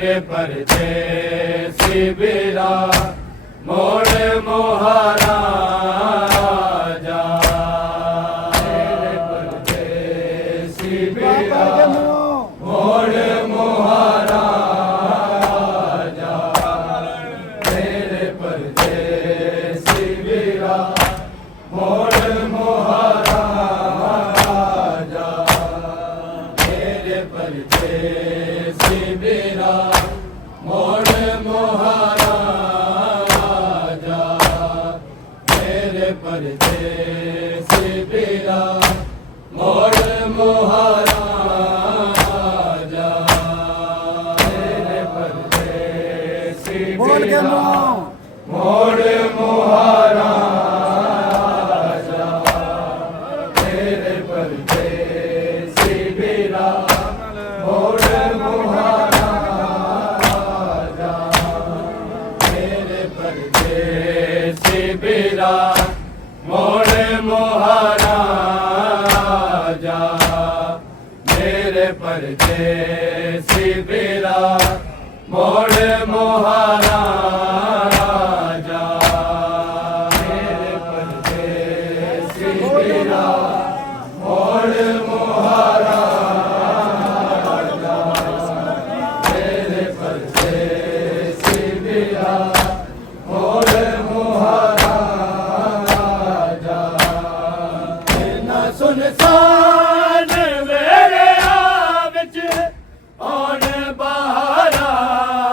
मेरे परदेसी बिरा मोड़ महाराजा मेरे परदेसी बिरा मोड़ महाराजा मेरे परदेसी बिरा मोड़ महाराजा मेरे परदेसी बिरा मोड़ महाराजा मेरे परदेसी बिरा मोड़ महाराजा मेरे परदेसी बिरा मोड़ महाराजा मेरे परदेसी बिरा मोड़ महाराजा मेरे परदेसी बिरा मोड़ महाराजा मेरे परदेसी बिरा मोड़ महाराजा मेरे परदेसी बिरा मोड़ महाराजा मेरे परदेसी बिरा मोड़ महाराजा ना सुनसान मेरे विच आन बहाराजा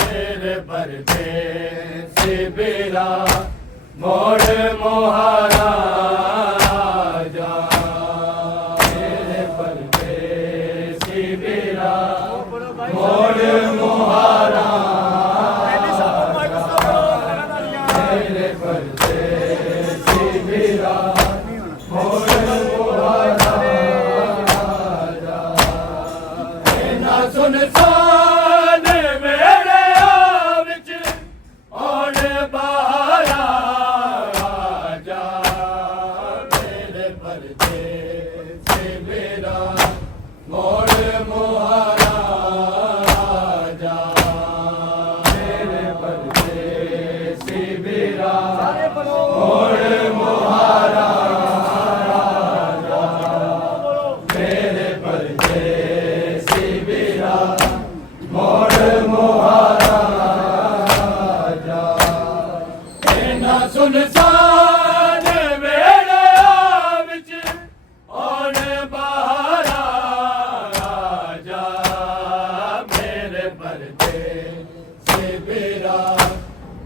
मेरे परदेसी बिरा मोड़ महाराजा मेरे परदेसी बिरा मोड़ महाराजा मेरे परदेसी बिरा मोड़ महाराजा ना सुनसान मेरे विच आन बहाराजा मेरे परदेसी बिरा मोड़ महाराजा मेरे परदेसी बिरा मोड़ महाराजा मेरे परदेसी बिरा मोड़ महाराजा ना सुनसान मेरे विच आन बहाराजा मेरे परदेसी बिरा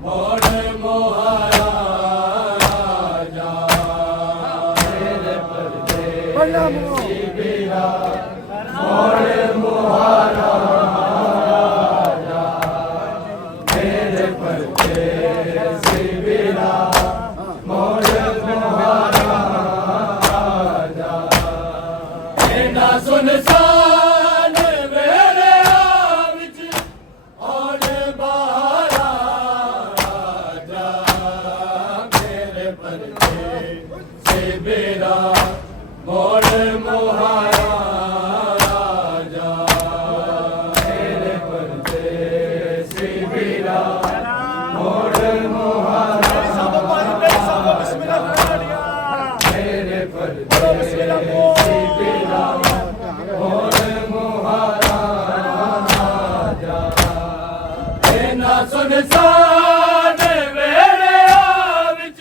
मोड़ महाराजा मेरे परदेसी बिरा मोड़ महाराजा मेरे परदेसी बिरा मोड़ महाराजा ना सुनसान मेरे विच आन बहाराजा मेरे परदेसी बिरा मोड़ महाराजा मेरे परदेसी बिरा मोड़ महाराजा मेरे परदेसी बिरा मोड़ महाराजा ना सुनसान मेरे विच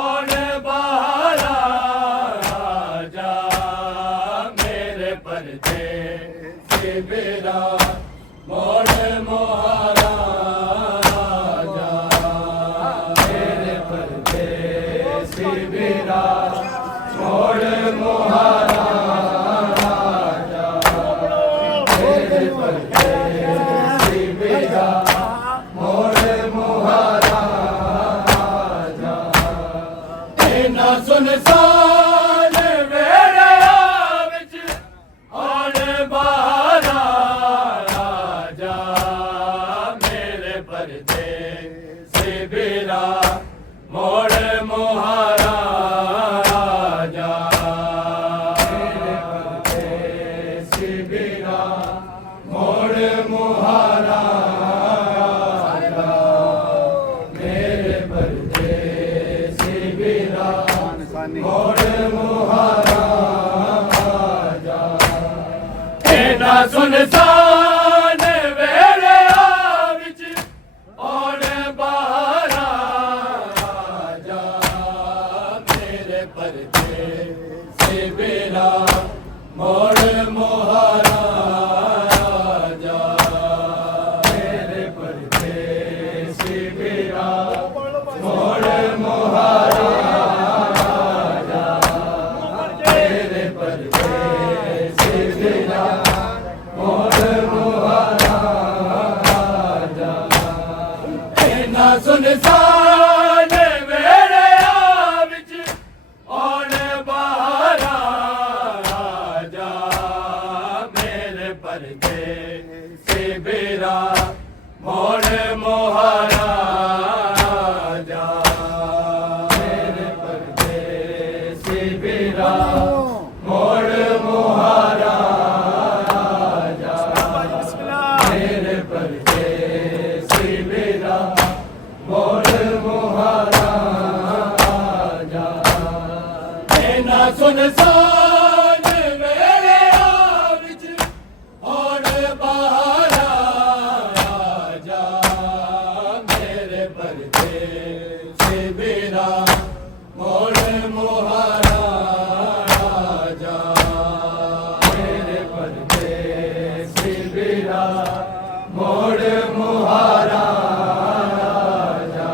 आन बहाराजा मेरे परदेसी बिरा मोड़ महाराजा मेरे परदेसी बिरा मोड़ महाराजा मेरे परदेसी बिरा मोड़ महाराजा ना सुनसान मेरे विच आन बहाराजा सुनसान वेले विच औने बाहर आजा मेरे परदेसी वीरा मोड़ मोहरा आजा मेरे परदेसी वीरा मोड़ मोहरा आजा मेरे परदेसी वीरा मोड़ मोहरा आजा इन्ना सुनसान वेले विच औने बाहर आजा मेरे परदेसी वीरा मोड़ मोहरा आजा मेरे परदेसी वीरा मोड़ मोहरा आजा मेरे परदेसी वीरा मोड़ मोहरा आजा इन्ना सुनसान वेले विच औने बाहर आजा मेरे परदेसी वीरा मोड़ मोहरा आजा मेरे परदेसी वीरा मोड़ मोहरा आजा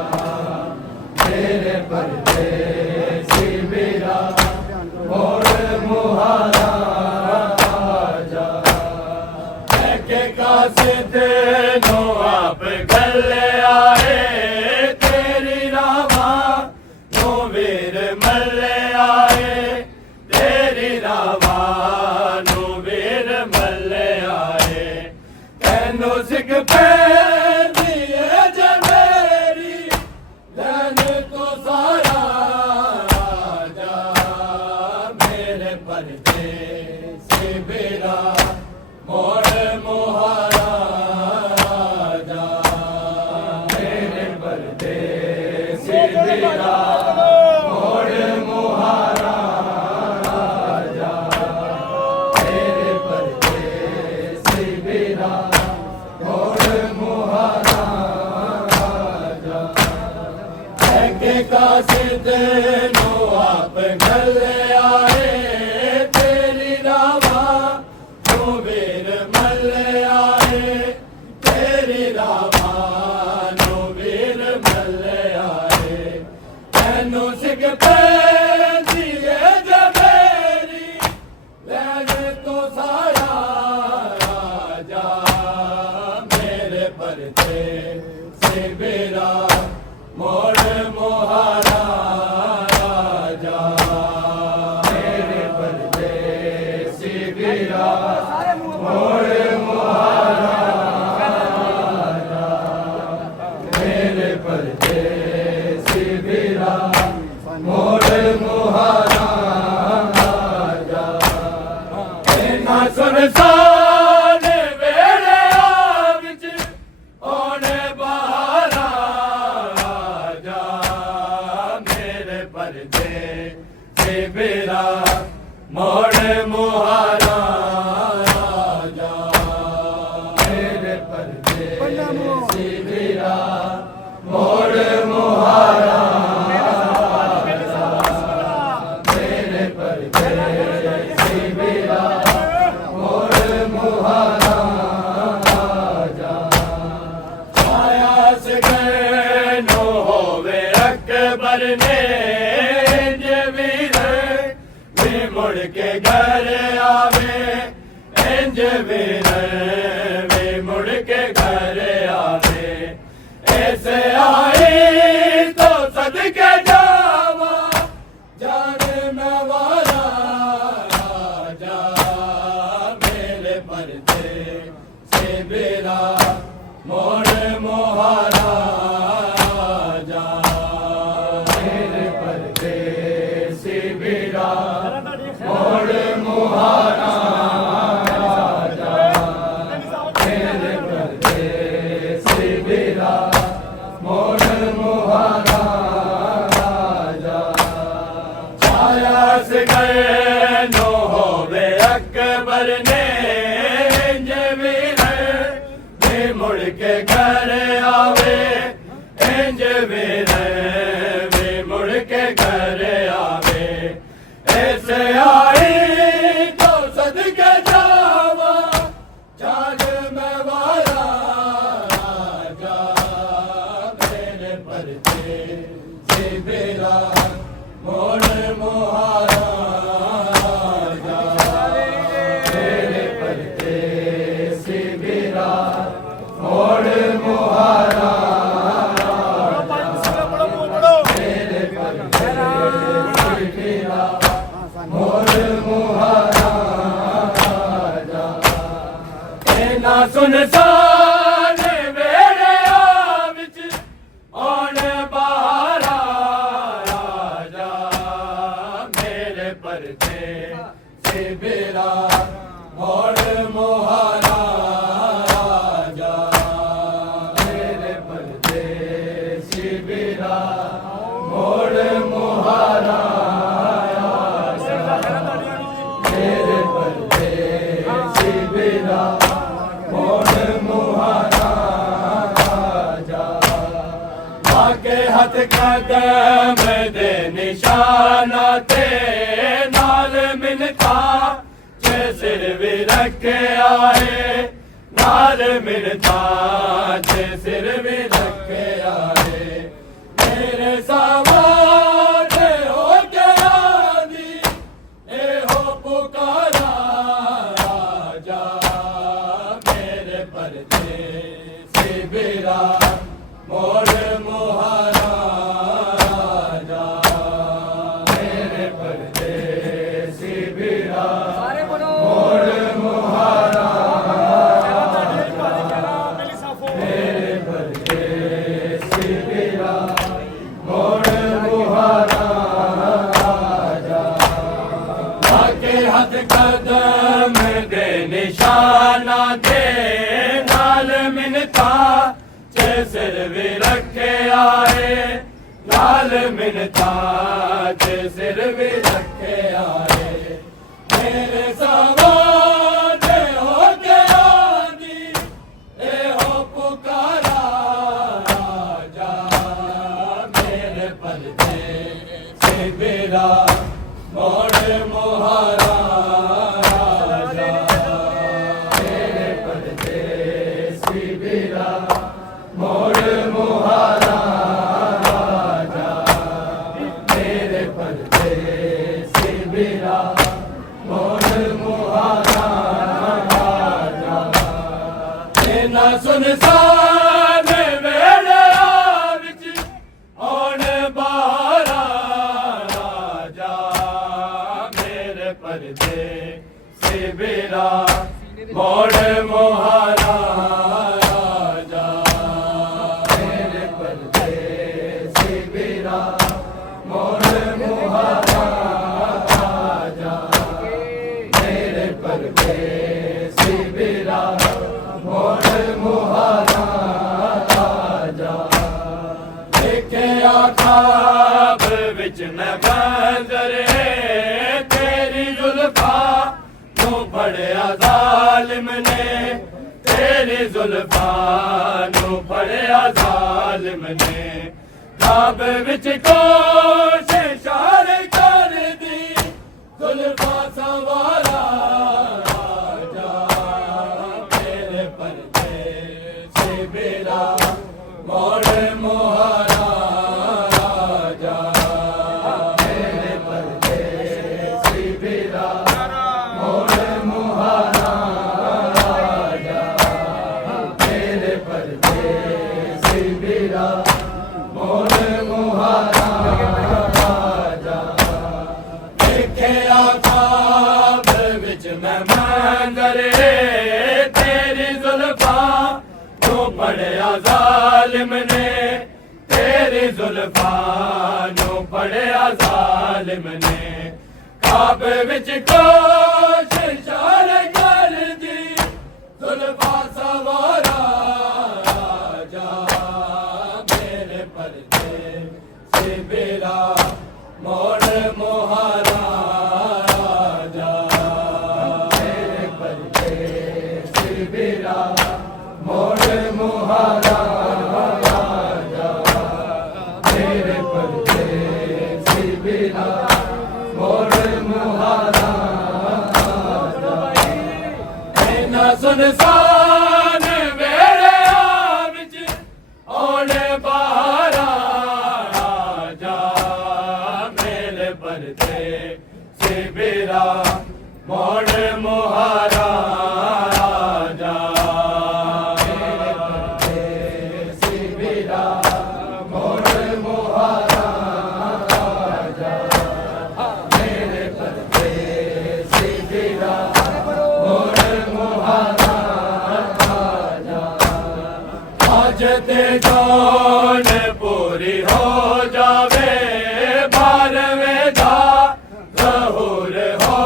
मेरे परदेसी वीरा मोड़ मोहरा आजा के कासे तेनो आप गले आए तेरी रामा नो वीर मल्ले आए तेरी रामा नो वीर मल्ले आए तेनो सिख पैर दिए जमेरी लैन को सारा आजा मेरे परदेसी वीरा मोड़ मोहरा आजा मेरे परदेसी वीरा मोड़ मोहरा आजा मेरे परदेसी वीरा मोड़ मोहरा आजा के कासे तेनो आप गले आए तेरी रामा तू वीर मल्ले आए तेरी रामा नो वीर मल्ले आए तेनू सिख पैर दिए जमेरी लैन तो सारा आजा मेरे परदेसी वीरा मोड़ मोहरा आजा मेरे परदेसी वीरा मोड़ मोहरा आजा मेरे परदेसी वीरा मोड़ मोहरा आजा इन्ना सुनसान वेले विच औने बाहर आजा मेरे परदेसी वीरा मोड़ मोहरा आजा मेरे परदेसी वीरा मोड़ मोहरा आजा मेरे परदेसी वीरा मोड़ मोहरा आजा छाया से गए नो होवे अकबर ने जे वीर वे मुड़ के घर आवे इंज वीर वे मुड़ के घर आवे ऐसे आई तो सदके जावा जाने में वाला आजा मेरे परदेसी वीरा मोड़ मोहरा आजा मेरे परदेसी वीरा मोड़ मोहरा आजा मेरे परदेसी वीरा मोड़ मोहरा आजा छाया से गए नो होवे अकबर ने भी रहे मुड़ के घर आवे ऐसे आई तो सदके जावा चाल में वारा राजा मेरे परते से बेरा मोड़ मुहारा राजा मेरे परते से बेरा मोड़ मुहारा सुनसान वेड़े विच आन बारा राजा मेरे परते से बेरा मोड़ मुहारा राजा मेरे परते से बेरा मोड़ मुहारा मेरे परते से बेरा हथ कदम दे निशाना ते नाल मिलता जे सिर भी रखे आए नाल मिलता जे सिर भी रखे आए मेरे सामान हो गया दी ए हो पुकारा राजा मेरे परते से बेरा मोड़ मुहारा राजा मेरे परते से बेरा मोड़ मुहारा मेरे परते से बेरा मोड़ मुहारा राजा आके हाथ कदम दे निशाना दे नाल मिनता सिर भी रखे आए लाल मिनता जे सिर भी रखे आए मेरे सामान हो गया दी ए हो पुकारा राजा मेरे परते से बेरा मोड़ मुहारा राजा मेरे परते से बेरा मोड़ मुहारा राजा मेरे परते से बेरा मोड़ मुहारा राजा ना सुनसान वेड़े विच आन बारा राजा मेरे परते से बेरा मोड़ मुहारा ख्वाब विच मैं बंद रे तेरी जुल्फा तू फड़िया जालिम ने तेरी जुल्फा तू फड़िया जालिम ने ख्वाब विच कोशिश कर दी जुल्फा सवारा राजा मेरे परते से बेरा मोड़ मुहारा जालिम ने तेरी जुल्फा नू पड़िया जालिम ने ख्वाब विच कोशिश कर दी जुल्फा सवारा राजा मेरे परते से बेरा मोड़ मुहारा राजा मेरे परते से बेरा मोड़ मुहारा राजा सुनसान वेड़े विच औने बाहर जा मेरे परदे से बेरा मोड़ मुहारा जा मेरे परदे से बेरा मोड़ मुहारा जा मेरे परदे से बेरा ते जान पूरी हो जावे बारहवें दा ज़हूर हो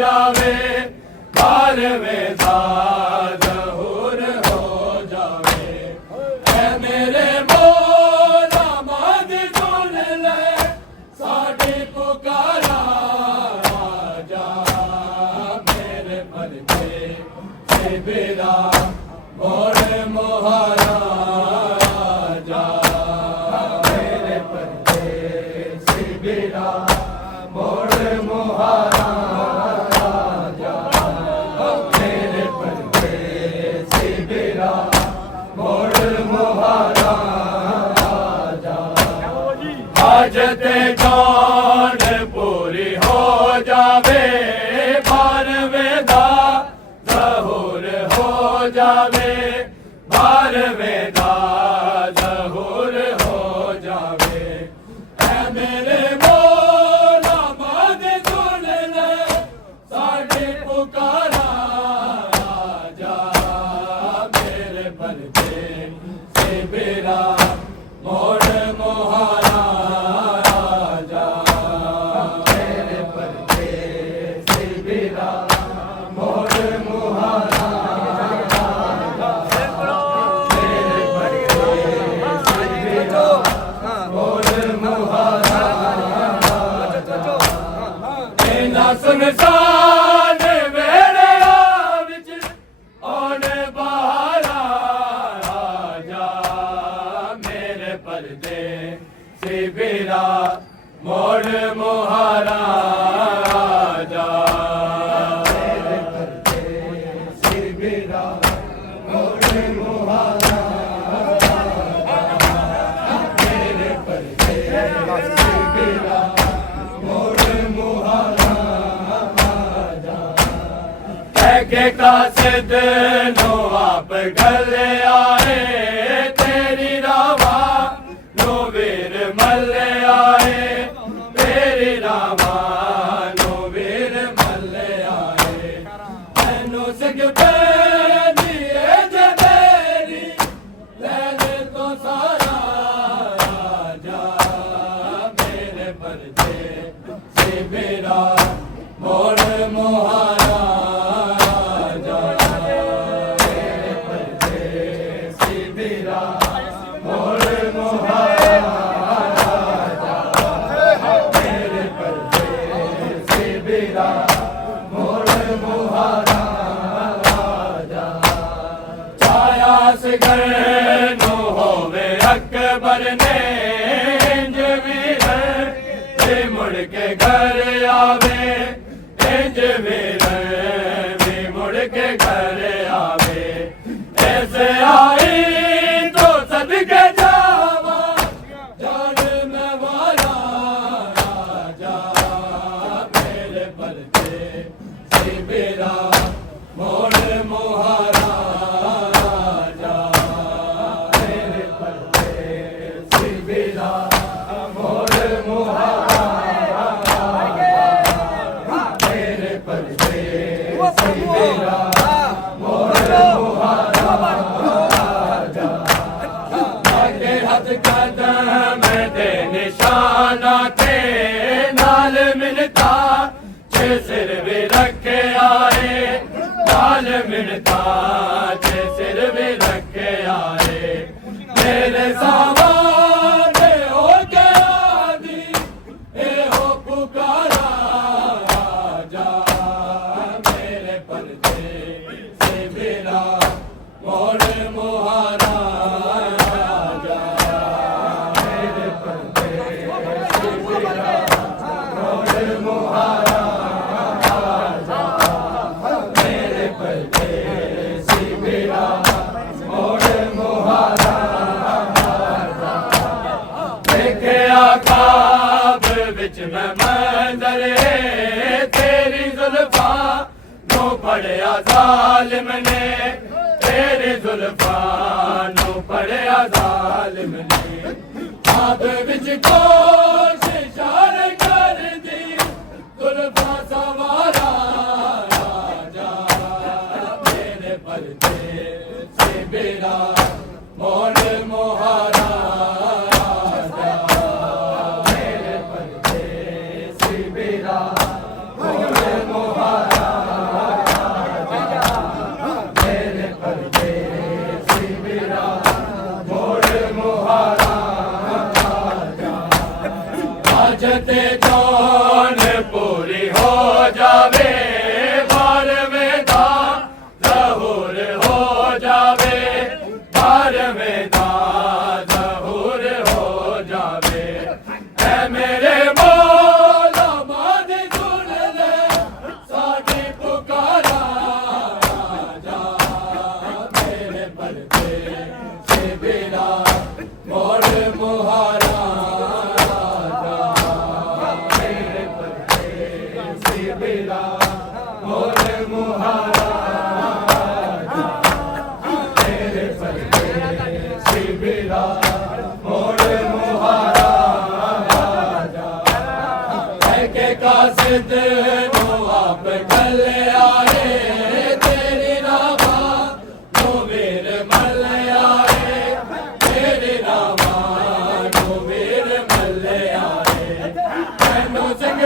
जावे बारहवें दा ज़हूर हो जावे ऐ मेरे मौला मद सुन ले साडी पुकारा जा मेरे परदे से बेरा मोड़ मुहारा जा मेरे परदे से बेरा मोड़ मुहारा जा मेरे परदे से बेरा मोड़ मुहारा जा हाजत जान पूरी हो जावे बारहवें दा ज़हूर हो जावे बारहवें दा ज़हूर हो जावे ऐ मेरे मौला मद सुन ले साडी पुकारा जा मेरे परदे से बेरा मोड़ मुहारा जा मेरे परदे से बेरा मोड़ मुहारा सुनसान वेड़े विच औने बाहर जा मेरे परदे से बेरा मोड़ मुहारा जा मेरे परदे से बेरा मोड़ मुहारा मेरे परदे से बेरा मोड़ मुहारा के कासिद नो आप गले आए तेरी रावा नो वीर मल्ले आए तेरी रावा नो वीर मल्ले आए मैनू सिख दिए जबेरी लैले तो सारा जा मेरे परदे से बेरा मोड़ मुहारा नो होवे अकबर ने इंज वीर ते मुड़ के घर आवे इंज वीर भी मुड़ के घर आवे ऐसे आई तो सदके जावा जान में वाला जा मेरे परदे से बेरा मोड़ मुहारा कदम दे निशाना ते नाल मिलता छे सिर भी रखे आए नाल मिलता छे सिर भी रखे आए मेरे सामान हो गया दी ए हो पुकारा जा मेरे परदे से बेरा मोड़ मुहारा जालिम ने तेरे जुल्फां नू पढ़िया जालिम ने आप विच कोशिश कर दी जुल्फां सवारा राजा मेरे पर्दे से बेरा मोड़ मोहारा राजा मेरे पर्दे से बेरा मोड़ मोहारा राजा मेरे पर्दे से बेरा मोड़ मोहारा हाजते जौन पूरी हो जावे बार में दा ज़हूर हो जावे बार में दा ज़हूर हो जावे ऐ मेरे मौला मान सुन ले साडी पुकारा राजा मेरे पर्दे से बेरा मोड़ मुहारा बेरा मोड़ मुहारा तेरे पर्दे से बेरा मोड़ मुहारा के कासिद नो आप कल आए तेरी रामा नो वीर मल आए तेरी रामा नो वीर मल आए मैनू सिंह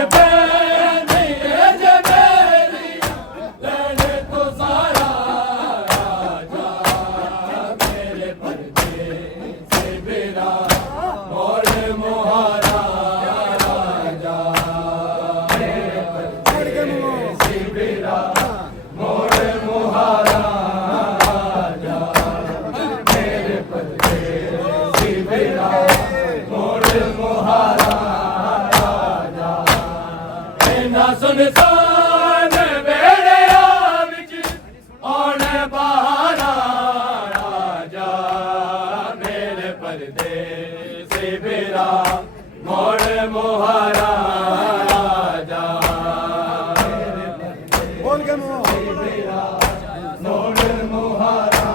सुनसान वेड़े विच आन बहारा राजा मेरे पर्दे से बेरा मोड़ मुहारा राजा बोल के बेरा मोड़ मुहारा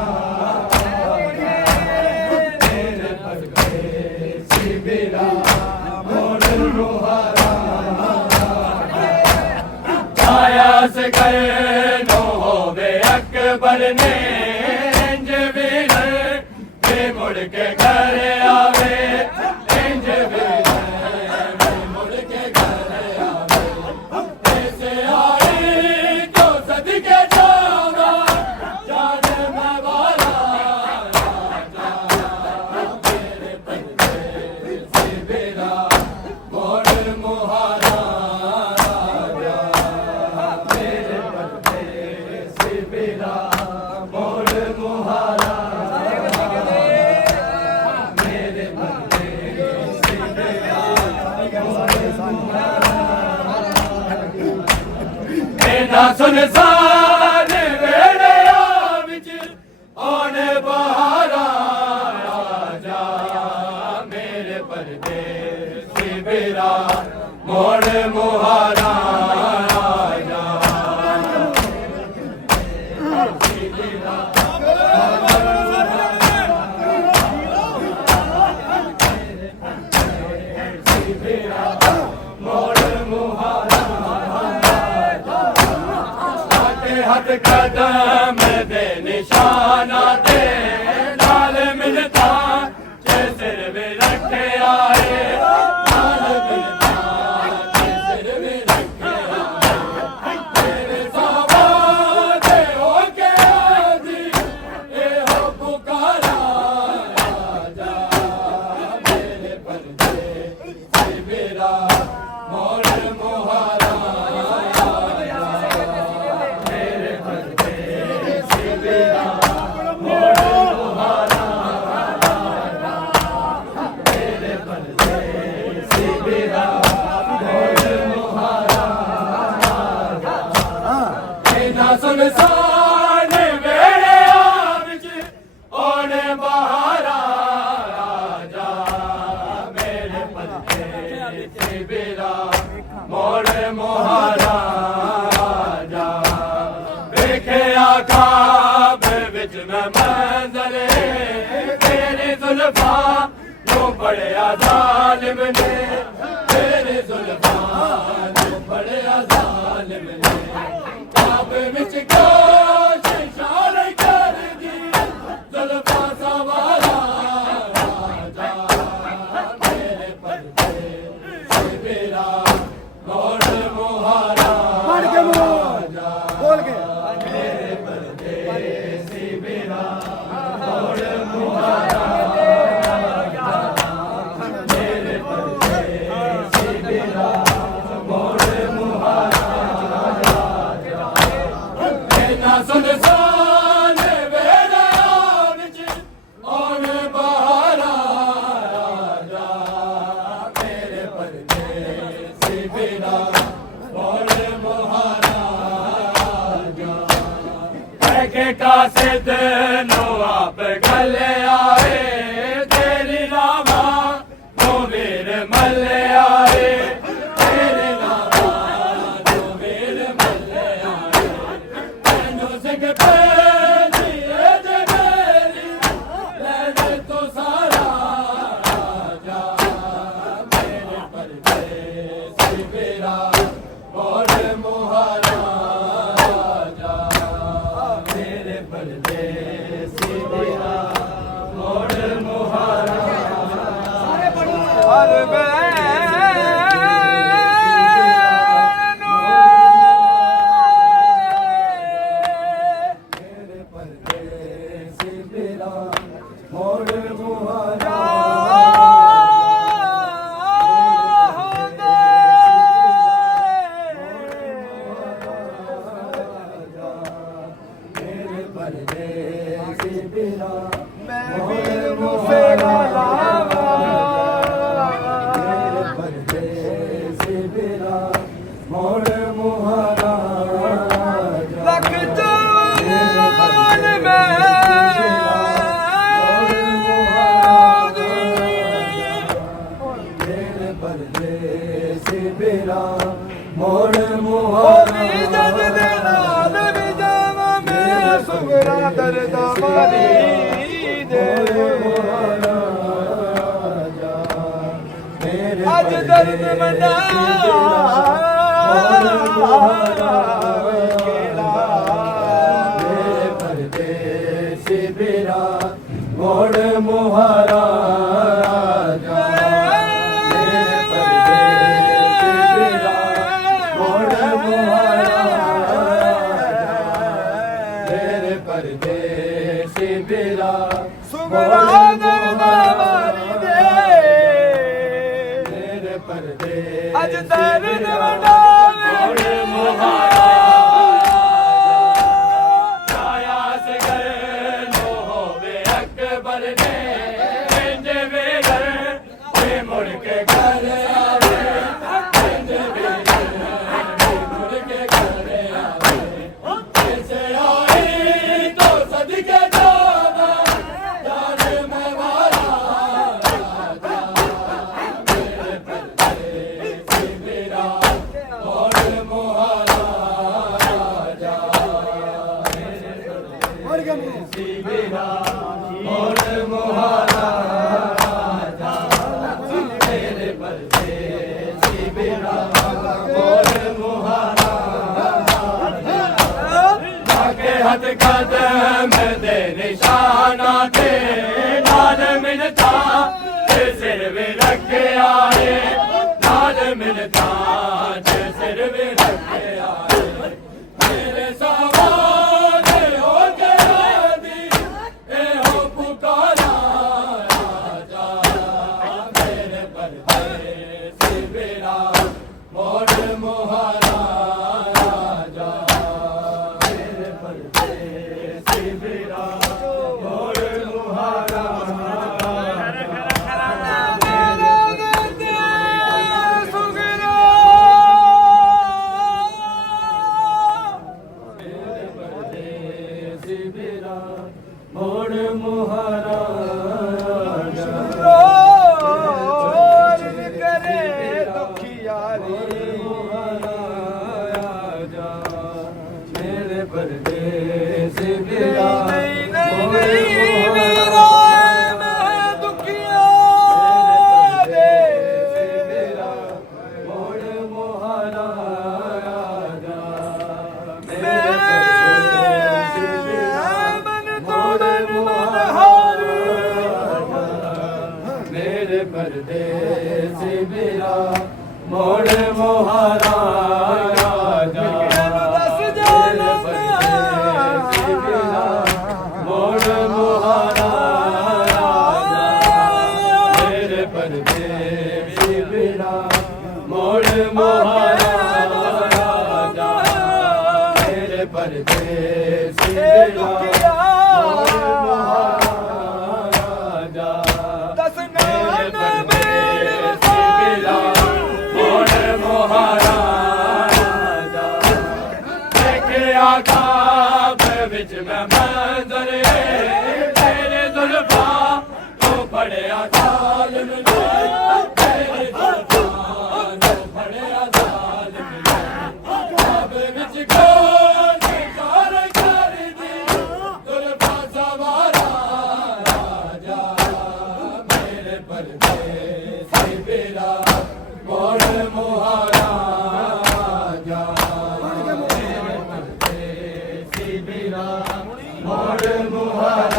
मेरे पर्दे से बेरा मोड़ मुहारा आयास गए नो होवे अकबर ने इंज वीर वे मुड़ के घर आवे इंज वीर वे मुड़ के घर आवे ऐसे आई क्यों सदके जावा जान मैं वाला राजा मेरे पर्दे से बेरा मोड़ मुहारा सुनसान वेड़े विच आन बहारा राजा मेरे पर्दे से बेरा मोड़ मुहारा राजा हथ कदम दे निशाना दे नाल मिलता जे सिर भी रखे आए नाल मिलता जे सिर भी रखे आए तेरे सावादे हो के आदि ए हो पुकारा राजा मेरे पर्दे से बेरा मोड़ मुहारा मेरे पर्दे से बेरा जालिम ने तेरे जुल्फान बड़े जालिम ने काबे विच काश इशारे कर दी जुल्फा सवारा राजा मेरे पर्दे से मेरा मोड़ मुहारा राजा बोल के मेरे पर्दे से मेरा मोड़ मुहारा मेरे पर्दे से मेरा मोड़ मुहारा ना सुनसान वेला विच और बहारा राजा मेरे पर्दे से मेरा मोड़ मुहारा के कासिद नो आप गले आए तेरी नामा नो वीर मल्ले आए तेरी नामा नो वीर मल्ले आए तेनू सिख पे जिए जगेरी ले तो सारा राजा मेरे पर्दे से मेरा मोड़ मुहारा राजा मेरे पर्दे से मेरा मोड़ मुहारा हर मेरे पर्दे से मेरा मोड़ मुहारा मेरे पर्दे से मेरा मोड़ मुहारा मेरे पर्दे से मेरा मोड़ मुहारा लख जान मेरे पर्दे से मेरा मोड़ मुहारा जद दे नाल भी जावा मैं सुगरा दर्द वाली दे अज दर्द मना मेरे पर्दे से मेरा मोड़ मुहारा मेरे पर्दे से मेरा मोड़ मुहारा मेरे पर्दे से मेरा सुगरा दर्द वाली दे मेरे पर्दे अज दर्द वंडावे छाया से घर नो होवे अकबर ने इंज बेगर ते मुड़ के घर आवे इंज बेगर ते मुड़ के घर आवे कैसे आई तो सदके जावा जान में वाला राजा मेरे पर्दे से मेरा मोड़ मुहारा राजा और क्या से मेरा मोड़ मुहारा राजा मेरे पर्दे से मेरा मोड़ मुहारा जाके हथ कदम दे निशाना थे नाल मिलता ते सिर भी रखे आए नाल मिलता ते सिर भी रखे आए मेरे सवारे हो गया दी ए हो पुकारा राजा मेरे पर्दे से मेरा मोड़ मुहारा राजा मेरे पर्दे से मेरा मोड़ मुहारा मेरे पर्दे से मेरा मोड़ मुहारा रोज करे दुखियारी मेरे पर्दे से मेरा नहीं मेरा मैं दुखिया दे ਦੁਖੀਆ ਰਾਜਾ ਦਸਨਾ ਨਾ ਮੇਰ ਬਿਲਾ ਵਸਾਈ ਮੋੜ ਮਹਾਰਾਜਾ ਦੇਖਿਆ ਖਾਬ ਵਿੱਚ ਮੈਂ ਮੰਜ਼ਰ ਤੇਰੇ ਜ਼ੁਲਫਾਂ ਤੋਂ ਫੜਿਆ ਜ਼ਾਲਿਮ ਨੇ ਤੇਰੇ ਜ਼ੁਲਫਾਂ ਤੋਂ ਫੜਿਆ ਜ਼ਾਲਿਮ ਨੇ ਖਾਬ ਵਿੱਚ ਗੋਲੀ ਕਰ ਕਰਦੀ ਜ਼ੁਲਫਾਂ ਸਵਾਰਾ ਰਾਜਾ ਮੇਰੇ ਪਰਦੇਸੀ ਵੀਰਾ ਮੋੜ ਮਹਾਰਾਜਾ ਮੇਰੇ ਪਰਦੇਸੀ ਵੀਰਾ ਮੋੜ ਮਹਾਰਾਜਾ